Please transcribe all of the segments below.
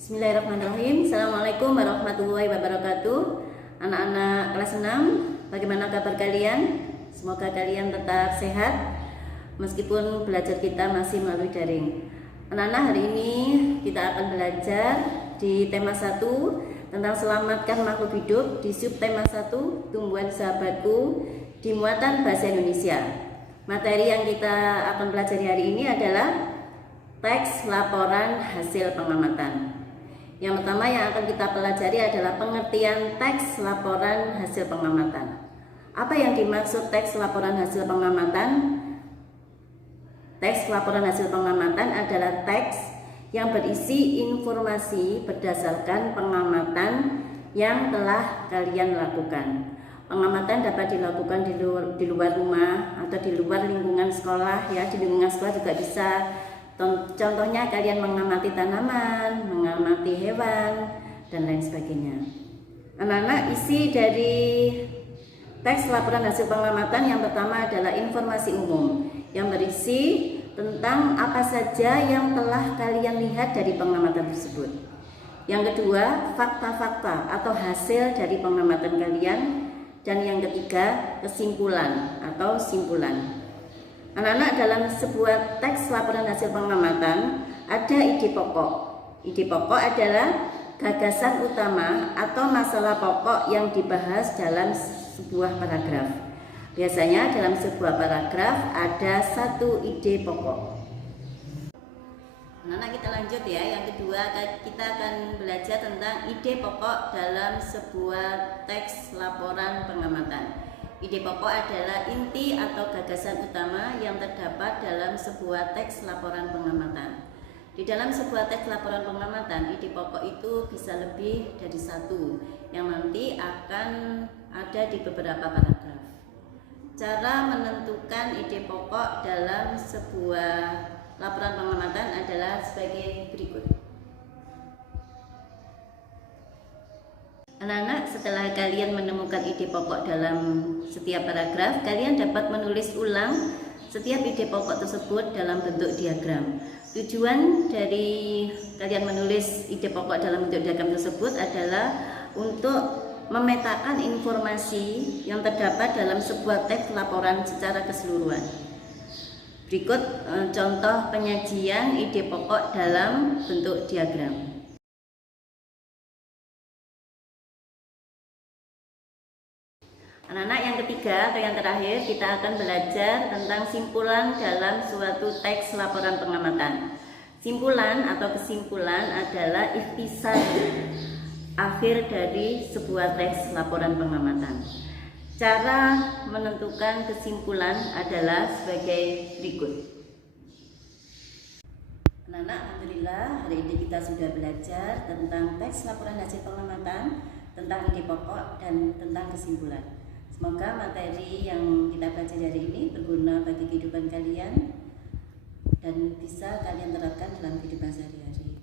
Bismillahirrahmanirrahim. Assalamualaikum warahmatullahi wabarakatuh. Anak-anak kelas 6, bagaimana kabar kalian? Semoga kalian tetap sehat meskipun belajar kita masih melalui daring. Anak-anak, hari ini kita akan belajar di tema 1 tentang selamatkan makhluk hidup, di subtema 1 tumbuhan sahabatku di muatan bahasa Indonesia. Materi yang kita akan pelajari hari ini adalah teks laporan hasil pengamatan. Yang pertama yang akan kita pelajari adalah pengertian teks laporan hasil pengamatan. Apa yang dimaksud teks laporan hasil pengamatan? Teks laporan hasil pengamatan adalah teks yang berisi informasi berdasarkan pengamatan yang telah kalian lakukan. Pengamatan dapat dilakukan di luar rumah atau di luar lingkungan sekolah, ya. Di lingkungan sekolah juga bisa. Contohnya kalian mengamati tanaman, mengamati hewan, dan lain sebagainya. Anak-anak, isi dari teks laporan hasil pengamatan yang pertama adalah informasi umum yang berisi tentang apa saja yang telah kalian lihat dari pengamatan tersebut. Yang kedua, fakta-fakta atau hasil dari pengamatan kalian. Dan yang ketiga, kesimpulan atau simpulan. Anak-anak, dalam sebuah teks laporan hasil pengamatan ada ide pokok. Ide pokok adalah gagasan utama atau masalah pokok yang dibahas dalam sebuah paragraf. Biasanya dalam sebuah paragraf ada satu ide pokok. Anak-anak, kita lanjut ya. Yang kedua, kita akan belajar tentang ide pokok dalam sebuah teks laporan pengamatan. Ide pokok adalah inti atau gagasan utama yang terdapat dalam sebuah teks laporan pengamatan. Di dalam sebuah teks laporan pengamatan, ide pokok itu bisa lebih dari satu, yang nanti akan ada di beberapa paragraf. Cara menentukan ide pokok dalam sebuah laporan pengamatan adalah sebagai berikut. Anak-anak, setelah kalian menemukan ide pokok dalam setiap paragraf, kalian dapat menulis ulang setiap ide pokok tersebut dalam bentuk diagram. Tujuan dari kalian menulis ide pokok dalam bentuk diagram tersebut adalah untuk memetakan informasi yang terdapat dalam sebuah teks laporan secara keseluruhan. Berikut contoh penyajian ide pokok dalam bentuk diagram. Anak-anak, yang ketiga atau yang terakhir, kita akan belajar tentang simpulan dalam suatu teks laporan pengamatan. Simpulan atau kesimpulan adalah ikhtisar akhir dari sebuah teks laporan pengamatan. Cara menentukan kesimpulan adalah sebagai berikut. Anak-anak, alhamdulillah hari ini kita sudah belajar tentang teks laporan hasil pengamatan, tentang ide pokok, dan tentang kesimpulan. Semoga materi yang kita pelajari hari ini berguna bagi kehidupan kalian dan bisa kalian terapkan dalam kehidupan sehari-hari.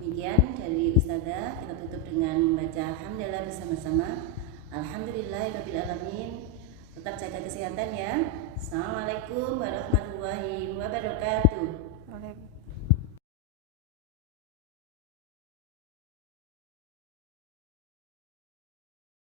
Demikian dari Ustazah, kita tutup dengan membaca hamdalah bersama-sama. Alhamdulillahirabbil alamin. Tetap jaga kesehatan ya. Assalamualaikum warahmatullahi wabarakatuh.